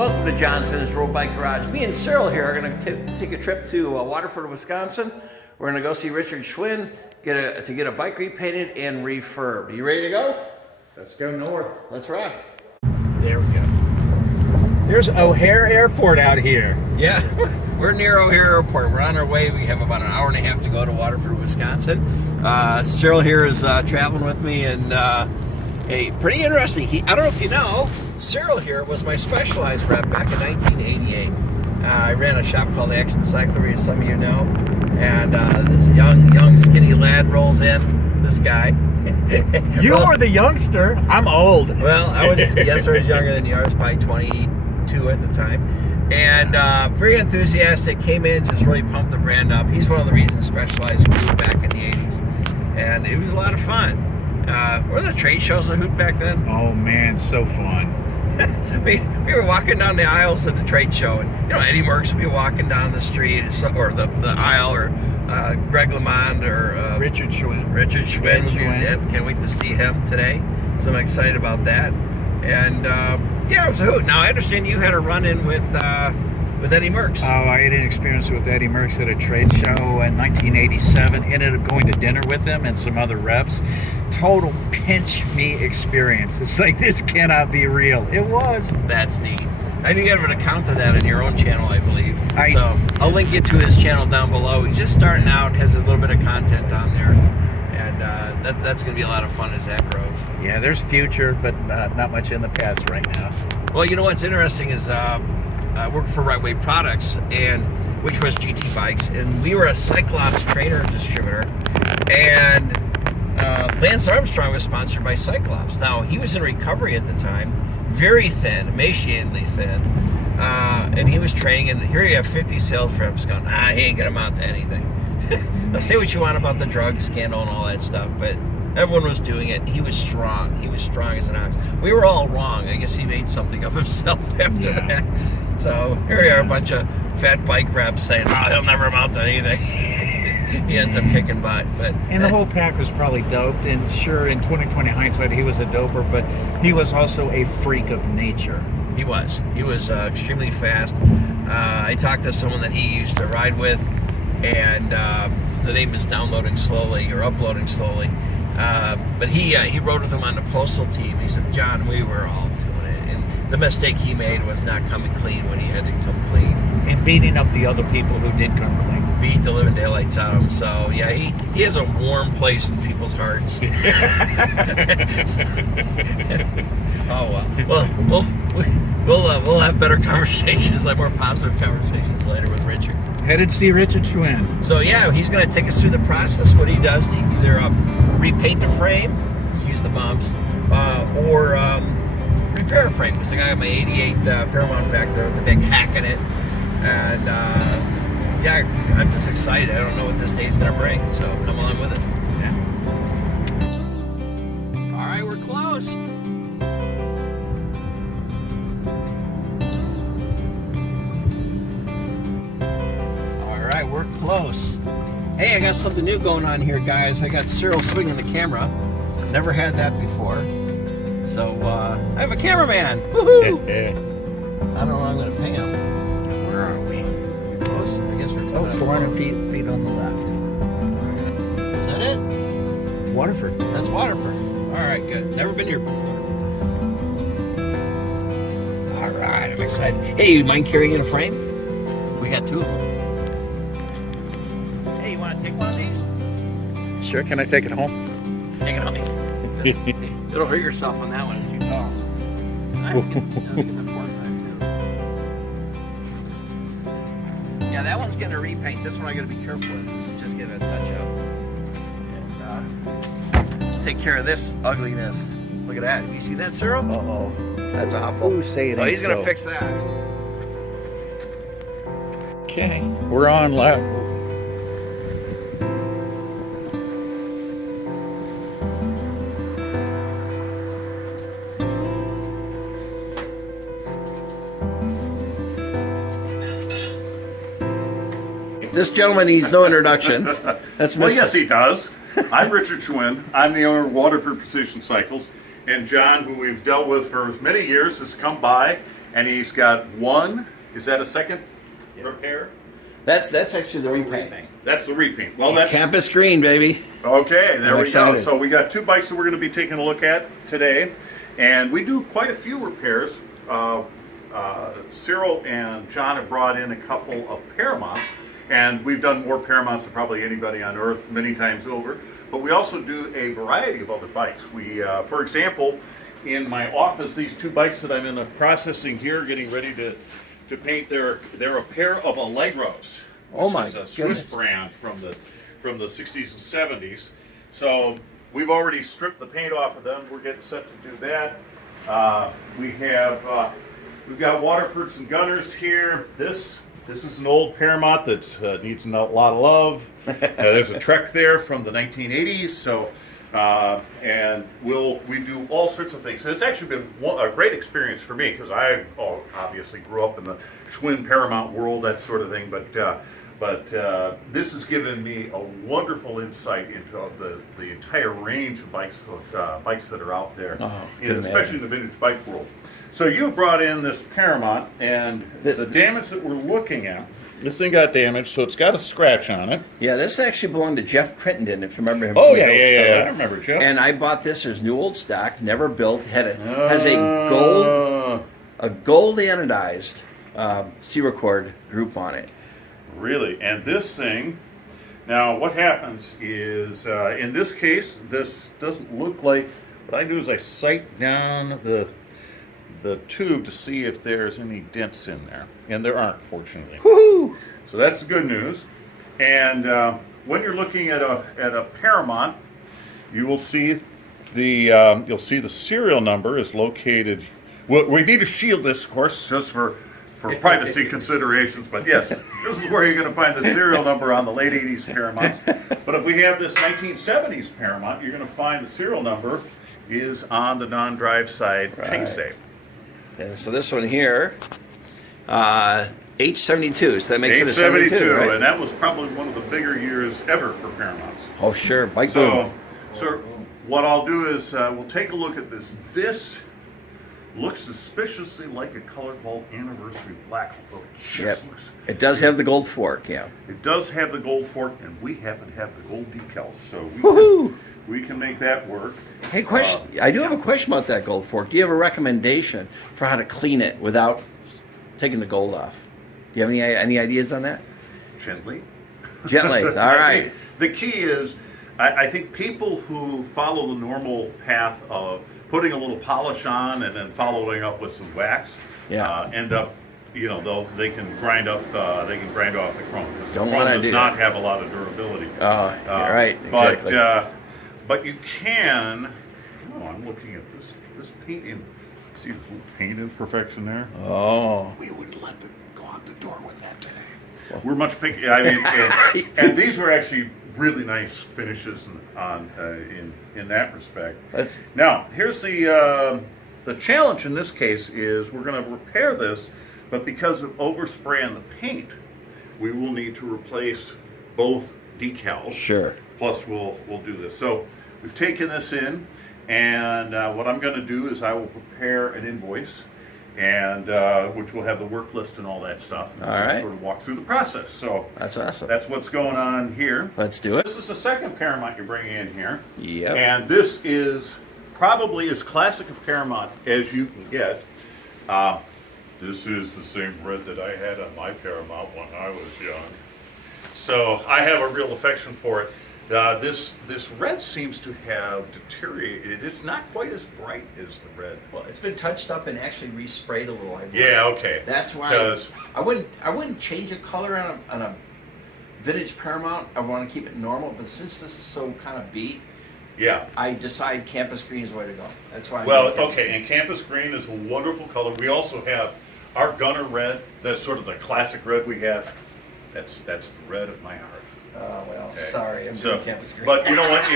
Welcome to John's Vintage Road Bike Garage. Me and Cyril here are going to take a trip to Waterford, Wisconsin. We're going to go see Richard Schwinn to get a bike repainted and refurbed. You ready to go? Let's go north. Let's rock. There we go. There's O'Hare Airport out here. Yeah, we're near O'Hare Airport. We're on our way. We have about an hour and a half to go to Waterford, Wisconsin. Cyril here is traveling with me, and pretty interesting. I don't know if you know, Cyril here was my Specialized rep back in 1988. I ran a shop called Action Cyclery, as some of you know, and this young skinny lad rolls in. This guy. You were the youngster. I'm old. Well, I was younger than you. I was probably 22 at the time. And very enthusiastic, came in, just really pumped the brand up. He's one of the reasons Specialized grew back in the 80s. And it was a lot of fun. Were there trade shows at Hoot back then? Oh man, so fun. we were walking down the aisles at the trade show, and Eddie Merckx would be walking down the street or the aisle, or Greg LeMond or Richard Schwinn. Richard Schwinn. Can't wait to see him today. So I'm excited about that. And yeah, it was a hoot. Now I understand you had a run-in with Eddie Merckx. Oh, I had an experience with Eddie Merckx at a trade show in 1987. Ended up going to dinner with him and some other reps. Total pinch me experience. It's like, this cannot be real. It was. That's neat. I knew you have an account of that on your own channel, I believe. So I'll link you to his channel down below. He's just starting out, has a little bit of content on there. And that's going to be a lot of fun as that grows. Yeah, there's future, but not much in the past right now. Well, you know what's interesting is I work for Right Way Products, which was GT Bikes, and we were a Cyclops trainer distributor. And Lance Armstrong was sponsored by Cyclops. Now, he was in recovery at the time, very thin, emaciatedly thin, and he was training, and here you have 50 sales reps going, he ain't gonna amount to anything. Now, say what you want about the drug scandal and all that stuff, but everyone was doing it. He was strong. He was strong as an ox. We were all wrong. I guess he made something of himself after that. So here we are, a bunch of fat bike reps saying, he'll never amount to anything. He ends up kicking butt. And the whole pack was probably doped, and sure, in 2020 hindsight, he was a doper, but he was also a freak of nature. He was extremely fast. I talked to someone that he used to ride with, and the name is downloading slowly or uploading slowly. But he rode with him on the postal team. He said, John, we were all doing it. And the mistake he made was not coming clean when he had to come clean. And beating up the other people who did come clean. Beat the living daylights out of him. So yeah, he has a warm place in people's hearts. Oh well. We'll have better conversations, like more positive conversations later with Richard. Headed to see Richard Schwinn. So yeah, he's going to take us through the process. What he does, he either repaint the frame, so use the bumps, or repair a frame. Because the guy got my 88 Paramount back there, the big hack in it. And yeah, I'm just excited. I don't know what this day's going to bring. So come along with us. Yeah. All right, we're close. We're close. Hey, I got something new going on here, guys. I got Cyril swinging the camera. Never had that before. So, I have a cameraman. Woohoo! I don't know how I'm going to pay him. Where are we? We're close? I guess we're coming. 400 feet on the left. Is that it? Waterford. That's Waterford. All right, good. Never been here before. All right, I'm excited. Hey, you mind carrying in a frame? We got two of them. Take one of these? Sure, can I take it home? Take it home. It'll hurt yourself on that one, it's too tall. I'll get the fork for that too. Yeah, that one's getting a repaint. This one I gotta be careful with. This is just getting a touch up. And take care of this ugliness. Look at that. You see that, Cyril? Uh-oh. That's awful. Ooh, say it so ain't he's gonna so. fix that. Okay, we're on left. This gentleman needs no introduction. That's well, yes, he does. I'm Richard Schwinn. I'm the owner of Waterford Cycles, and John, who we've dealt with for many years, has come by and he's got one. Is that a second repair? That's actually the repaint. That's the repaint. Well, that's Campus green, baby. okay. There I'm we excited. go. So we got two bikes that we're going to be taking a look at today, and we do quite a few repairs. Cyril and John have brought in a couple of Paramounts, and we've done more Paramounts than probably anybody on earth many times over. But we also do a variety of other bikes. We, for example, in my office, these two bikes that I'm in the processing here, getting ready to paint, they're a pair of Allegros. Oh my which is a Swiss goodness. brand from the 60s and 70s. So we've already stripped the paint off of them. We're getting set to do that. We've got Waterfords and Gunners here. This is an old Paramount that needs a lot of love. There's a Trek there from the 1980s. So, and we do all sorts of things. And it's actually been a great experience for me because I obviously grew up in the Schwinn Paramount world, that sort of thing. But this has given me a wonderful insight into the entire range of bikes that are out there, especially in the vintage bike world. So you brought in this Paramount, and the damage that we're looking at, this thing got damaged, so it's got a scratch on it. Yeah, this actually belonged to Jeff Crittenden, if you remember him. Oh, from yeah, the yeah, Phillips yeah, era. I remember Jeff. And I bought this as new old stock, never built, has a gold anodized C-Record group on it. Really, and this thing, now what happens is, in this case, this doesn't look like, what I do is I sight down the tube to see if there's any dents in there, and there aren't, fortunately. Woohoo! So that's the good news. And when you're looking at a Paramount, you will see the serial number is located. Well, we need to shield this, of course, just for privacy considerations. But yes, this is where you're going to find the serial number on the late 80s Paramounts. But if we have this 1970s Paramount, you're going to find the serial number is on the non-drive side chainstay. And so this one here, H72, so that makes it a 72, 872, right? and that was probably one of the bigger years ever for Paramounts. Oh, sure, bike boom. So what I'll do is we'll take a look at this. This looks suspiciously like a color called Anniversary Black, although it just looks... It does have the gold fork, yeah. It does have the gold fork, and we happen to have the gold decals, so we can make that work. Hey, question. I do have a question about that gold fork. Do you have a recommendation for how to clean it without taking the gold off? Do you have any ideas on that? Gently. Gently. All right. The key is, I think people who follow the normal path of putting a little polish on and then following up with some wax, end up, they can grind off the chrome. Don't The want chrome to do does not have a lot of durability. Oh, you're right. Exactly. But you can. Oh, I'm looking at this paint. See this little paint imperfection there? Oh. We would let it go out the door with that today. We're much picky. I mean, and these were actually really nice finishes in that respect. Now, here's the challenge in this case is we're going to repair this, but because of overspraying the paint, we will need to replace both decals. Sure. Plus, we'll do this. So we've taken this in, and what I'm going to do is I will prepare an invoice, and which will have the work list and all that stuff. All right. Sort of walk through the process. So That's awesome. that's what's going on here. Let's do it. This is the second Paramount you're bringing in here. Yep. And this is probably as classic a Paramount as you can get. This is the same red that I had on my Paramount when I was young. So I have a real affection for it. This red seems to have deteriorated. It's not quite as bright as the red. Well, it's been touched up and actually resprayed a little. Yeah, okay. That's why I wouldn't change a color on a vintage Paramount. I want to keep it normal, but since this is so kind of beat, I decide campus green is the way to go. That's why. And campus green is a wonderful color. We also have our gunner red. That's sort of the classic red we have. That's the red of my heart. Sorry, I'm doing campus green. But you know what?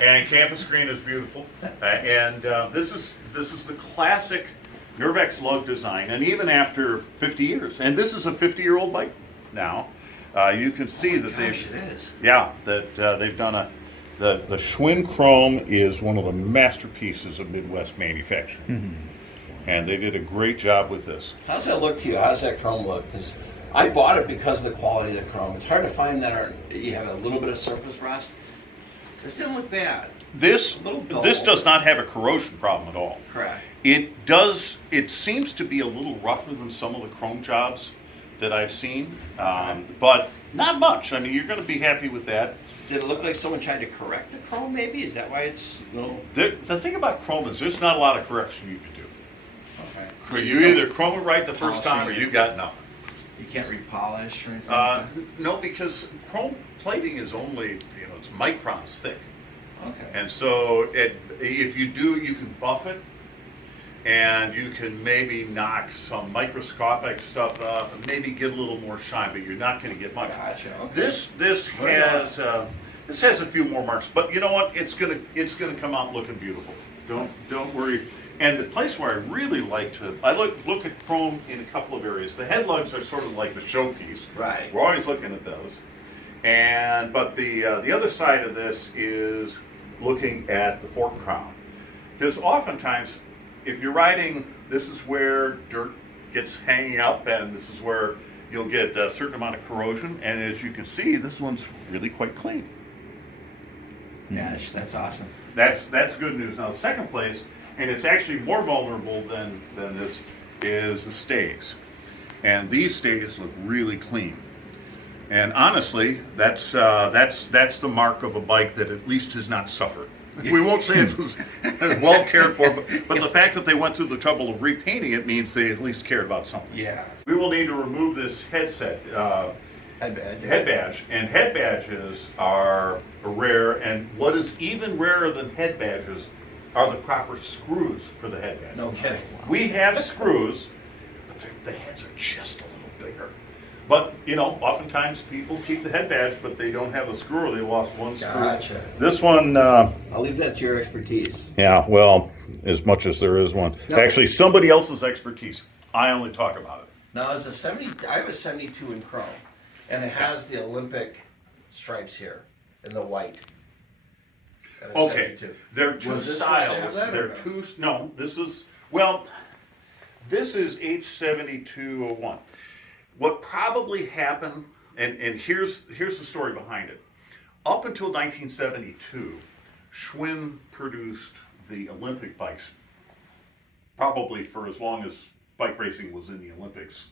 And campus green is beautiful. This is the classic Nervex lug design. And even after 50 years, and this is a 50-year-old bike now, you can see that they've done the Schwinn Chrome is one of the masterpieces of Midwest manufacturing. and they did a great job with this. How's that look to you? How's that chrome look? Because I bought it because of the quality of the chrome. It's hard to find that you have a little bit of surface rust. This didn't look bad. This A little dull. this does not have a corrosion problem at all. Correct. It does. It seems to be a little rougher than some of the chrome jobs that I've seen, but not much. I mean, you're going to be happy with that. Did it look like someone tried to correct the chrome? Maybe is that why it's a little? The thing about chrome is there's not a lot of correction you can do. Okay. You either chrome it right the first time, or you got nothing. You can't repolish or anything. No, because chrome plating is only it's microns thick. Okay. And so if you do, you can buff it, and you can maybe knock some microscopic stuff off, and maybe get a little more shine, but you're not going to get much. Gotcha. Okay. This has a few more marks, but you know what? It's gonna come out looking beautiful. Don't worry. And the place where I really like to, I look at chrome in a couple of areas. The head lugs are sort of like the showpiece. Right. We're always looking at those. But the other side of this is looking at the fork crown, because oftentimes, if you're riding, this is where dirt gets hanging up, and this is where you'll get a certain amount of corrosion. And as you can see, this one's really quite clean. Yes, that's awesome. That's good news. Now, the second place, and it's actually more vulnerable than this, is the stays. And these stays look really clean. And honestly, that's the mark of a bike that at least has not suffered. We won't say it was well cared for, but the fact that they went through the trouble of repainting it means they at least cared about something. Yeah. We will need to remove this head badge, and head badges are rare, and what is even rarer than head badges are the proper screws for the head badge. No kidding. We have screws, but the heads are just a little bigger. But, oftentimes people keep the head badge, but they don't have a screw, or they lost one screw. Gotcha. This one, I'll leave that to your expertise. yeah, well, as much as there is one. No. Actually, somebody else's expertise. I only talk about it. Now, it's I have a 72 in chrome, and it has the Olympic stripes here in the white. And a Okay, 72. there are two Was this supposed to have styles. that or There are no? two. No, this is H7201. What probably happened, and here's the story behind it. Up until 1972, Schwinn produced the Olympic bikes, probably for as long as bike racing was in the Olympics.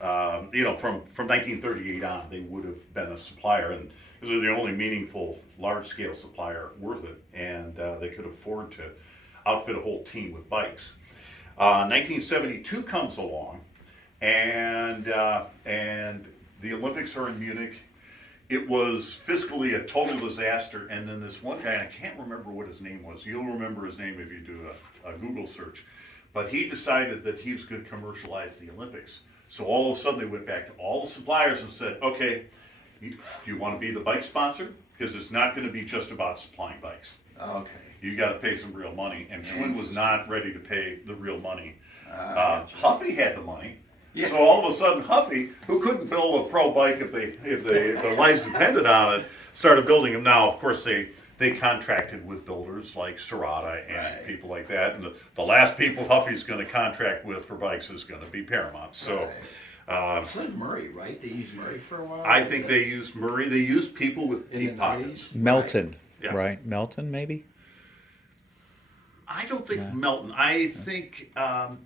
From 1938 on, they would have been a supplier, and because they're the only meaningful large-scale supplier worth it, and they could afford to outfit a whole team with bikes. 1972 comes along, and the Olympics are in Munich. It was fiscally a total disaster, and then this one guy, and I can't remember what his name was. You'll remember his name if you do a Google search. But he decided that he was going to commercialize the Olympics. So all of a sudden they went back to all the suppliers and said, okay, do you want to be the bike sponsor? Because it's not going to be just about supplying bikes. Okay. You got to pay some real money, and Schwinn was not ready to pay the real money. Gotcha. Huffy had the money. Yeah. So all of a sudden, Huffy, who couldn't build a pro bike if their lives depended on it, started building them. Now, of course, they contracted with builders like Serrata and Right. people like that. And the last people Huffy's going to contract with for bikes is going to be Paramount. So It's like Murray, right? They used Murray for a while. I think they used Murray. They used people with in deep the pockets. 90s. Melton, Yeah. right? Melton, maybe? I don't think Melton. I think Kellogg.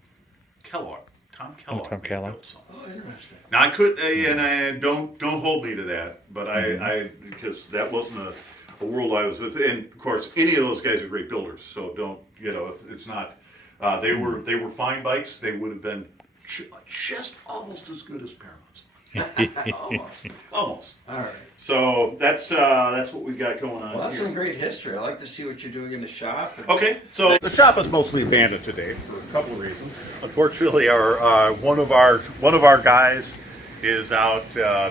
Tom Kellogg. Tom may have Kellogg. built some. Oh, interesting. Now I could, and I don't hold me to that, but I because that wasn't a world I was with, and of course any of those guys are great builders. So don't it's not. They were fine bikes. They would have been just almost as good as Paramount's. Almost. Almost. All right. So that's what we got going on Well, that's here. some great history. I like to see what you're doing in the shop. Okay, so the shop is mostly abandoned today for a couple of reasons. Unfortunately, our one of our guys is out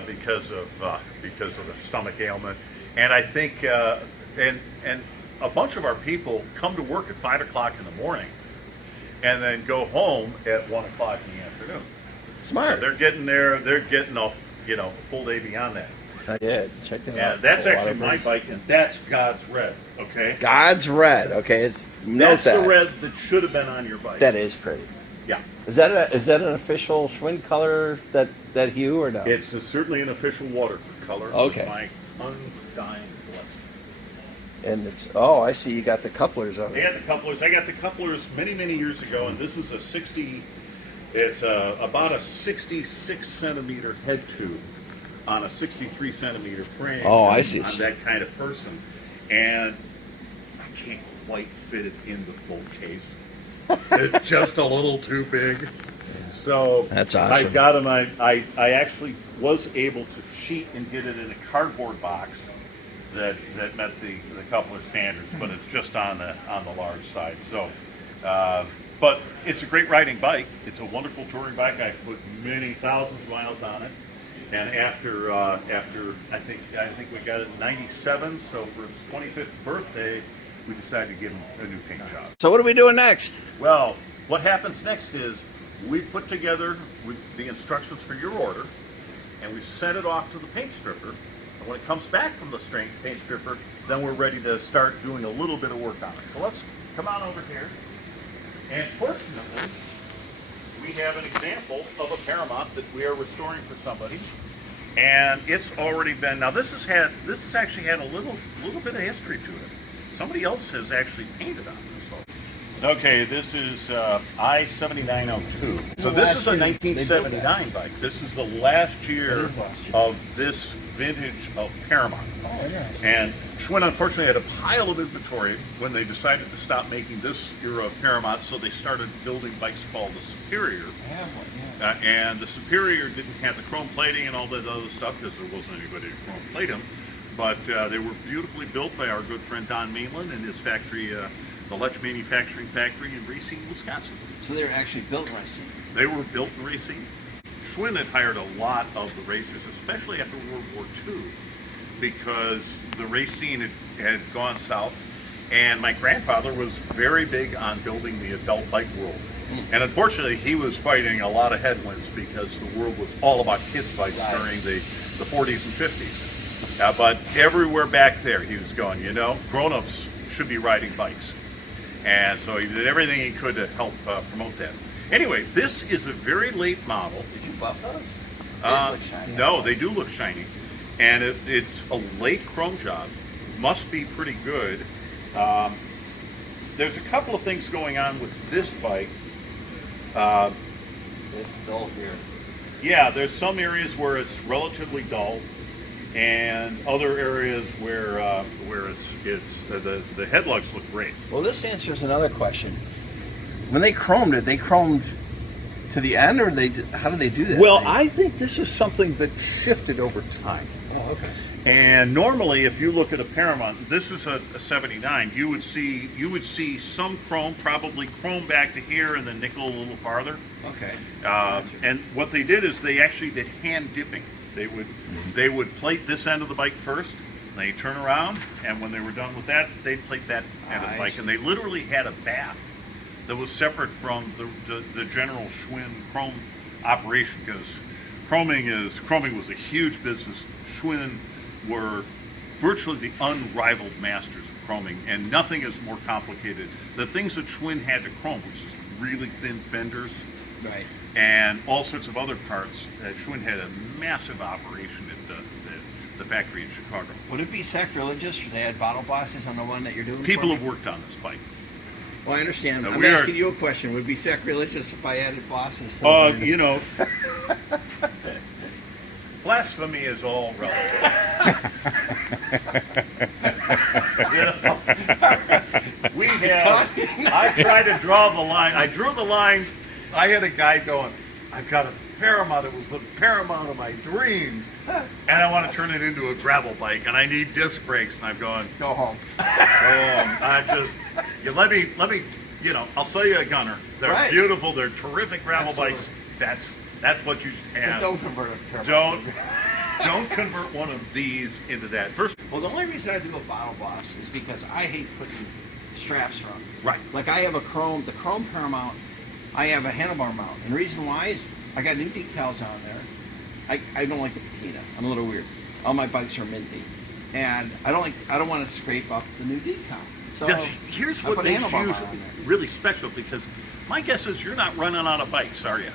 because of a stomach ailment, and I think and a bunch of our people come to work at 5 o'clock in the morning, and then go home at 1 o'clock in the afternoon. Smart. They're getting a full day beyond that. I did. Check that Yeah, out. that's actually my bike, and that's God's Red. Okay. God's red. Okay, it's note That's that. the red that should have been on your bike. That is pretty. Yeah. Is that an official Schwinn color, that hue, or no? It's certainly an official Waterford color. Okay. It's my undying blessing. And it's, oh, I see, you got the couplers on I it. got the couplers. I got the couplers many, many years ago, and this is a 60. It's about a 66 centimeter head tube on a 63 centimeter frame. Oh, I see. I'm that kind of person, and I can't quite fit it in the full case. It's just a little too big. So That's awesome. I got them. I actually was able to cheat and get it in a cardboard box that met the coupler standards, but it's just on the large side. So, but it's a great riding bike. It's a wonderful touring bike. I put many thousands of miles on it. And after I think we got it in '97. So for his 25th birthday, we decided to give him a new paint job. So what are we doing next? Well, what happens next is we put together the instructions for your order, and we send it off to the paint stripper. And when it comes back from the paint stripper, then we're ready to start doing a little bit of work on it. So let's come on over here. And fortunately, we have an example of a Paramount that we are restoring for somebody. And it's already been, now this has actually had a little bit of history to it. Somebody else has actually painted on this one. Okay, this is I-7902. So this is a 1979 bike. This is the last year of this vintage of Paramount. Oh, yeah. And Schwinn unfortunately had a pile of inventory when they decided to stop making this era of Paramount, so they started building bikes called the Superior. I have one, yeah. And the Superior didn't have the chrome plating and all that other stuff because there wasn't anybody to chrome plate them. But they were beautifully built by our good friend Don Mainland and his factory, the Letch Manufacturing Factory in Racine, Wisconsin. So they were actually built in Racine. They were built in Racine. Schwinn had hired a lot of the racers, especially after World War II, because the Racine had gone south, and my grandfather was very big on building the adult bike world. And unfortunately, he was fighting a lot of headwinds because the world was all about kids bikes during the 40s and 50s. But everywhere back there, he was going, grown-ups should be riding bikes. And so he did everything he could to help promote that. Anyway, this is a very late model. Did you buff those? No, they do look shiny. And it's a late chrome job. Must be pretty good. There's a couple of things going on with this bike. It's dull here. Yeah, there's some areas where it's relatively dull, and other areas where the headlugs look great. Well, this answers another question. When they chromed it, they chromed to the end, or how did they do that? Well, I think this is something that shifted over time. Oh, okay. And normally, if you look at a Paramount, this is a 79. You would see some chrome, probably chrome back to here, and then nickel a little farther. Okay. And what they did is they actually did hand dipping. They would plate this end of the bike first. They turn around, and when they were done with that, they'd plate that end of the bike. And they literally had a bath that was separate from the general Schwinn chrome operation, because chroming was a huge business. Schwinn were virtually the unrivaled masters of chroming, and nothing is more complicated. The things that Schwinn had to chrome, which is really thin fenders, Right. and all sorts of other parts, Schwinn had a massive operation at the factory in Chicago. Would it be sacrilegious if they had bottle bosses on the one that you're doing? People for have me? worked on this bike. Well, I understand. No, I'm we are- asking you a question. Would it be sacrilegious if I added bosses? To Blasphemy is all relative. I tried to draw the line. I drew the line. I had a guy going, I've got a Paramount. It was the Paramount of my dreams. And I want to turn it into a gravel bike, and I need disc brakes. And I'm going, Go home. let me, I'll sell you a gunner. They're Right. beautiful. They're terrific gravel Absolutely. bikes. That's what you have. Don't convert it. To Don't convert one of these into that. First, Well, the only reason I do a bottle boss is because I hate putting straps around. right. Like I have the chrome Paramount, I have a handlebar mount. And the reason why is I got new decals on there. I don't like the patina. I'm a little weird. All my bikes are minty. And I don't want to scrape up the new decal. So Now, here's I what put a makes handlebar you mount on there. really special, because My guess is you're not running out of bikes, are you?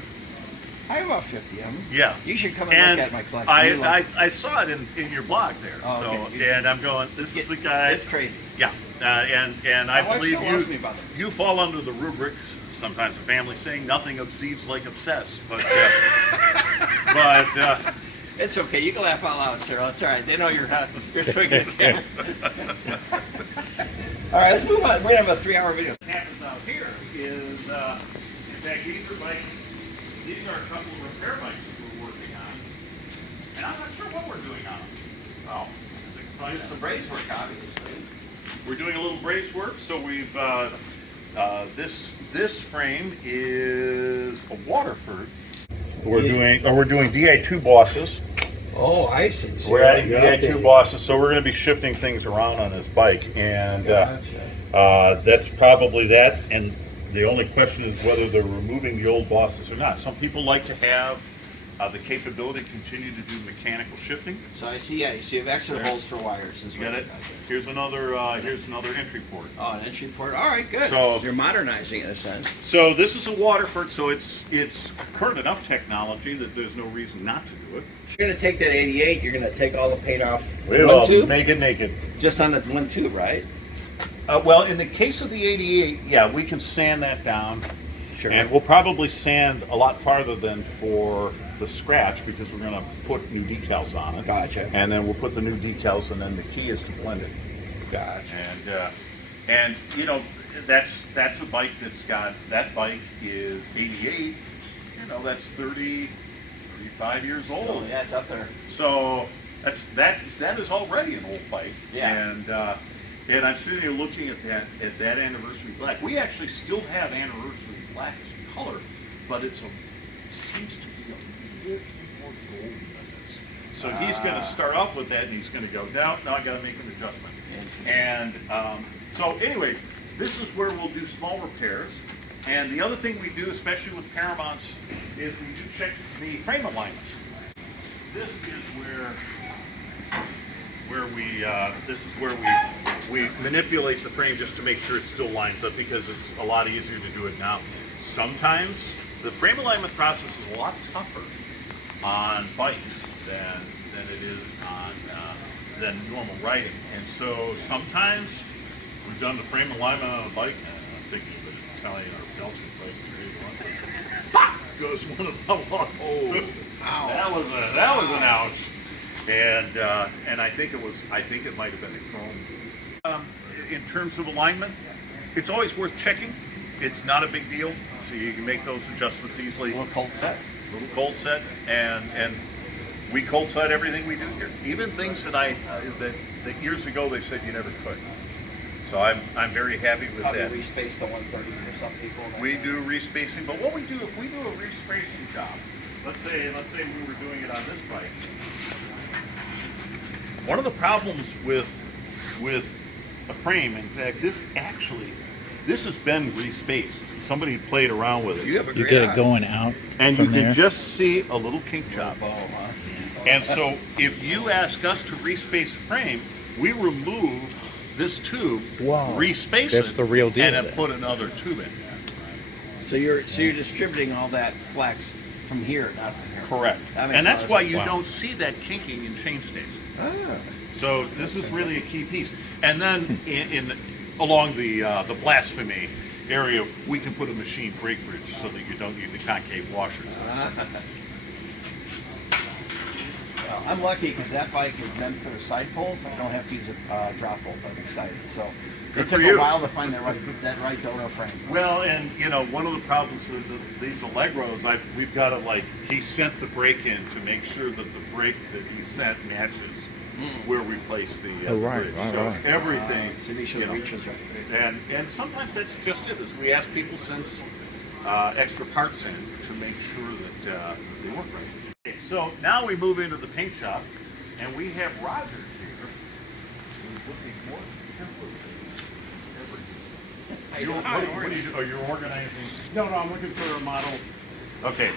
I have about 50 of them. Yeah. You should come and look at my collection. I saw it in your blog there. Oh, okay. And I'm going, this is the guy. It's crazy. Yeah. And I My wife believe still asks me about them. you fall under the rubric, sometimes the family saying, nothing obscedes like obsessed. But, It's okay. You can laugh out loud, Cyril. It's all right. They know you're swinging the camera. All right, let's move on. We're going to have a 3-hour video. what happens out here is, in fact, these are a couple of repair bikes that we're working on. And I'm not sure what we're doing on them. Oh, There's some brace work, obviously. we're doing a little brace work. So we've this frame is a Waterford. We're doing DA2 bosses. Oh, I see. We're adding DA2 bosses, so we're going to be shifting things around on this bike, and that's probably that. And the only question is whether they're removing the old bosses or not. Some people like to have the capability to continue to do mechanical shifting. So I see, yeah, so you have exit holes for wires. You get it? Here's another entry port. Oh, an entry port. All right, good. So you're modernizing it in a sense. So this is a Waterford, so it's current enough technology that there's no reason not to do it. You're going to take that 88, you're going to take all the paint off We'll one tube? make it naked. Just on the one tube, right? Well, in the case of the 88, yeah, we can sand that down. Sure. And we'll probably sand a lot farther than for the scratch because we're going to put new decals on it. Gotcha. And then we'll put the new decals, and then the key is to blend it. Gotcha. And you know, that's a bike that's got, that bike is 88. You know, that's 35 years old. Oh, yeah, it's up there. So that is already an old bike. Yeah. And I'm sitting here looking at that anniversary black. We actually still have anniversary black as color, but it seems to be a little more golden than this. So he's going to start off with that, and he's going to go, no, I got to make an adjustment. And so anyway, this is where we'll do small repairs. And the other thing we do, especially with Paramounts, is we do check the frame alignment. This is where we manipulate the frame just to make sure it still lines up, because it's a lot easier to do it now. Sometimes the frame alignment process is a lot tougher on bikes than it is on than normal riding. And so sometimes we've done the frame alignment on a bike, and I'm thinking of an Italian or Belgian bike, once goes one of the lungs. Oh, ow. That was an ouch. And I think it might have been a chrome. In terms of alignment, it's always worth checking. It's not a big deal, so you can make those adjustments easily. A little cold set. And we cold set everything we do here, even things that that years ago they said you never could. So I'm very happy with Probably that. respaced to 130 for some people. We do respacing, but what we do if we do a respacing job, let's say we were doing it on this bike. One of the problems with a frame, in fact, this has been respaced. Somebody played around with it. You have a You great get eye. it going out And you from can there. just see a little kink job. Oh, huh? And so if you ask us to respace a frame, we remove this tube, Wow. respace That's it, the real deal and then there. put another tube in. So you're distributing all that flex from here, not from here. Correct. That makes And a that's lot of why sense. you Wow. don't see that kinking in chain stays. Ah. So this is really a key piece. And then along the blasphemy area, we can put a machine brake bridge so that you don't need the concave washers. Well, I'm lucky because that bike is meant for side poles. I don't have to use a drop bolt. I'm excited. So Good it for took you. a while to find that right dodo frame. Well, and you know, one of the problems is that these Allegros, we've got to he sent the brake in to make sure that the brake that he sent matches where we place the bridge. So everything, To be sure you the know, reach is right. and sometimes that's just it. Is we ask people since extra parts in to make sure that they work right. Okay, so now we move into the paint shop, and we have Roger here. Who's looking more carefully than ever. What are you doing? Oh, you're organizing. No, I'm looking for a model. Okay.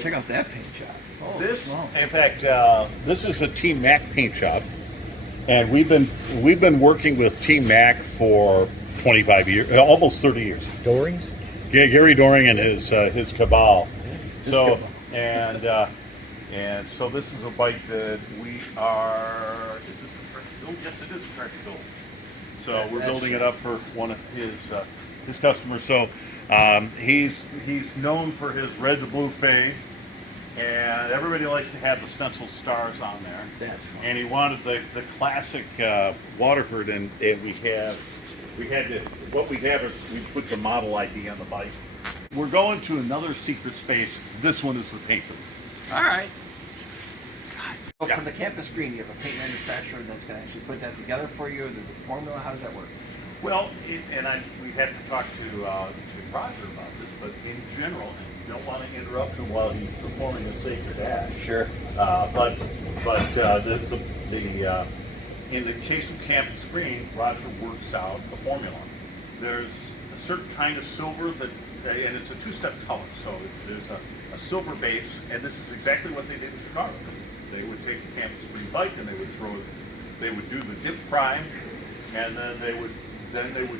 Check out that paint job. Oh, This, wow. in fact, this is a Team Mac paint shop, and we've been working with Team Mac for 25 years, almost 30 years. Dories? Gary Doring and his cabal. So cabal. and so this is a bike that we are. Is this a fresh build? Yes, it is a fresh build. So we're building it up for one of his customers. So he's known for his red to blue fade, and everybody likes to have the stenciled stars on there. That's fun. And he wanted the classic Waterford, and what we have is we put the model ID on the bike. We're going to another secret space. This one is the paint booth. All right. Well, for the campus green, you have a paint manufacturer that's going to actually put that together for you. There's a formula. How does that work? Well, we have to talk to Roger about this, but in general, and you don't want to interrupt him while he's performing a sacred act. Sure. But in the case of campus green, Roger works out the formula. There's a certain kind of silver and it's a two-step color. So there's a silver base, and this is exactly what they did in Chicago. They would take the campus green bike and they would do the dip prime, and then they would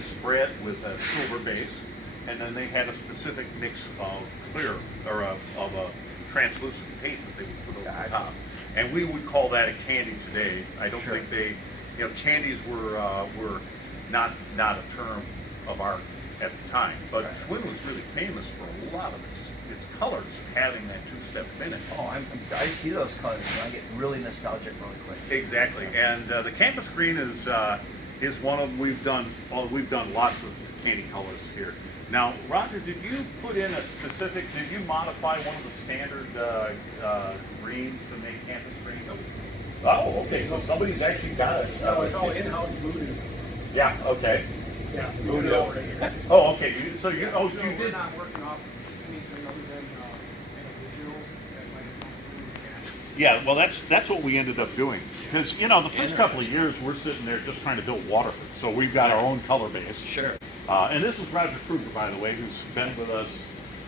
spray it with a silver base, and then they had a specific mix of clear or of a translucent paint that they would put over the top. And we would call that a candy today. I don't think candies were not a term of art at the time. But Schwinn was really famous for a lot of its colors having that two-step finish. Oh, I see those colors, and I get really nostalgic really quick. Exactly, and the campus green is one of them. We've done lots of candy colors here. Now, Roger, did you put in did you modify one of the standard greens to make campus green? Oh, okay, so somebody's actually got it. No, it's all in-house voodoo. Yeah, okay. Yeah, voodoo over here. Oh, okay, so you We're did. not working off anything other than visual that might have come through. Yeah, well, that's what we ended up doing. Because, the first couple of years, we're sitting there just trying to build Waterford. So we've got our own color base. Sure. And this is Roger Kruger, by the way, who's been with us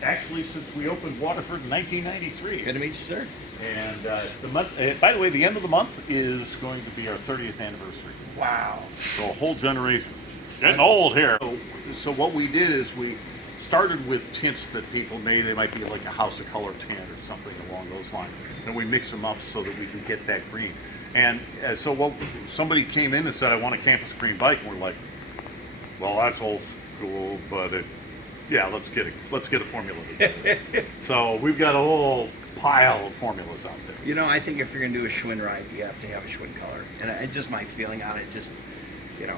actually since we opened Waterford in 1993. Good to meet you, sir. And by the way, the end of the month is going to be our 30th anniversary. Wow. So a whole generation. Getting old here. So what we did is we started with tints that people made. They might be like a House of Color tint or something along those lines. And we mix them up so that we can get that green. And so somebody came in and said, I want a campus green bike. And we're like, well, that's old school, but let's get a formula together. So we've got a whole pile of formulas out there. I think if you're going to do a Schwinn ride, you have to have a Schwinn color. And it's just my feeling on it,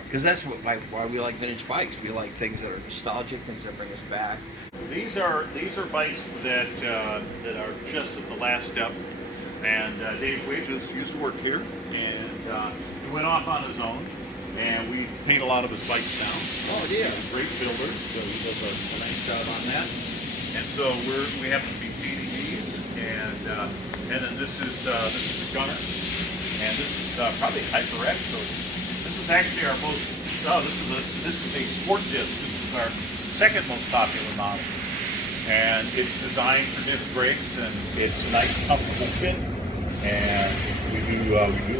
because that's why we like vintage bikes. We like things that are nostalgic, things that bring us back. These are bikes that are just at the last step. And Dave Wages used to work here, and he went off on his own, and we paint a lot of his bikes down. Oh, yeah. He's a great builder, so he does a nice job on that. And so we happen to be painting these, and then this is the Gunner, and this is probably HyperX. So this is actually our most. This is a sport disc. This is our second most popular model. And it's designed for disc brakes, and it's a nice, comfortable fit. And we do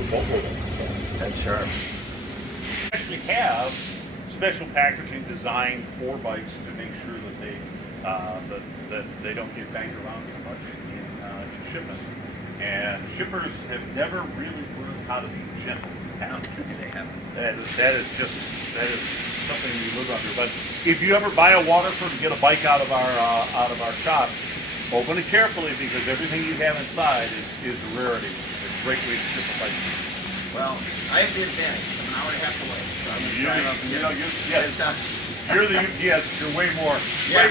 both of them. So. That's sharp. We actually have special packaging designed for bikes to make sure that they don't get banged around too much in shipment. And shippers have never really learned how to be gentle with passengers. They haven't. That is something we live under. But if you ever buy a Waterford and get a bike out of our shop, open it carefully, because everything you have inside is a rarity. It's a great way to ship a bike. Well, I have the advantage. I'm an hour and a half away, so I'm going to drive up and You're way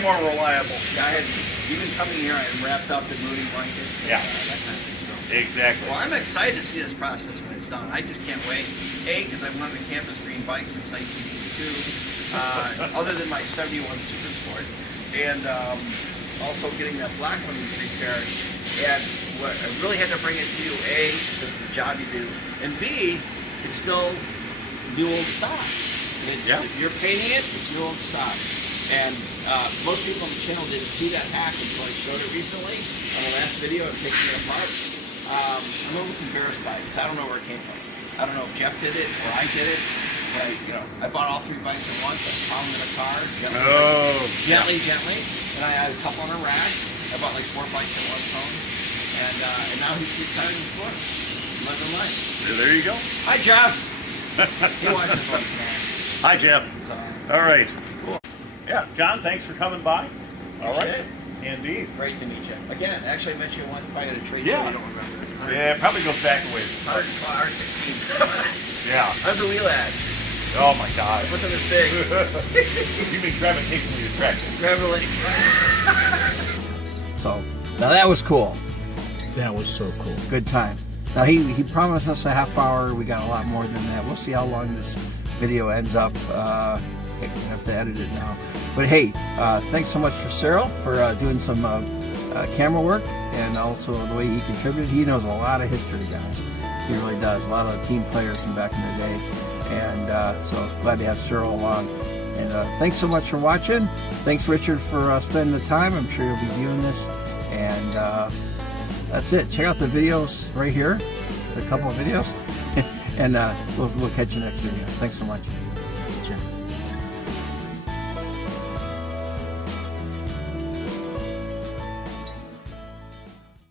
more reliable. I had, even coming here, I'm wrapped up in moving blankets and that kind of thing. So. Exactly. Well, I'm excited to see this process when it's done. I just can't wait. Because I've wanted a campus green bike since 1982, other than my 71 Super Sport, and also getting that black one prepared. And what, I really had to bring it to you, A, because the job you do, and B, it's still new old stock. If you're painting it, it's new old stock. And most people on the channel didn't see that hack until I showed it recently on the last video of taking it apart. I'm almost embarrassed by it because I don't know where it came from. I don't know if Jeff did it or I did it, I bought all 3 bikes at once. I found them in a car. Gently. And I had a couple on a rack. I bought like 4 bikes at one time. And now he's retired in Florida. Living life. There you go. Hi, Jeff. He watches bikes, man. Hi, Jeff. So, All right. Cool. Yeah, John, thanks for coming by. All right. Appreciate Indeed. great to meet you. Again, actually, I met you once probably at a trade Yeah. show. You don't remember this. Yeah, it probably goes back a ways. R16. Yeah. I was a wheel ad. Oh my God. It wasn't as big. You've been gravitationally attracted. So, now that was cool. That was so cool. Good time. Now he promised us a half hour. We got a lot more than that. We'll see how long this video ends up. I have to edit it now. But hey, thanks so much for Cyril for doing some camera work, and also the way he contributed. He knows a lot of history, guys. He really does. A lot of the team players from back in the day. And so glad to have Cyril along. And thanks so much for watching. Thanks, Richard, for spending the time. I'm sure you'll be viewing this. And that's it. Check out the videos right here. A couple of videos. And we'll catch you next video. Thanks so much.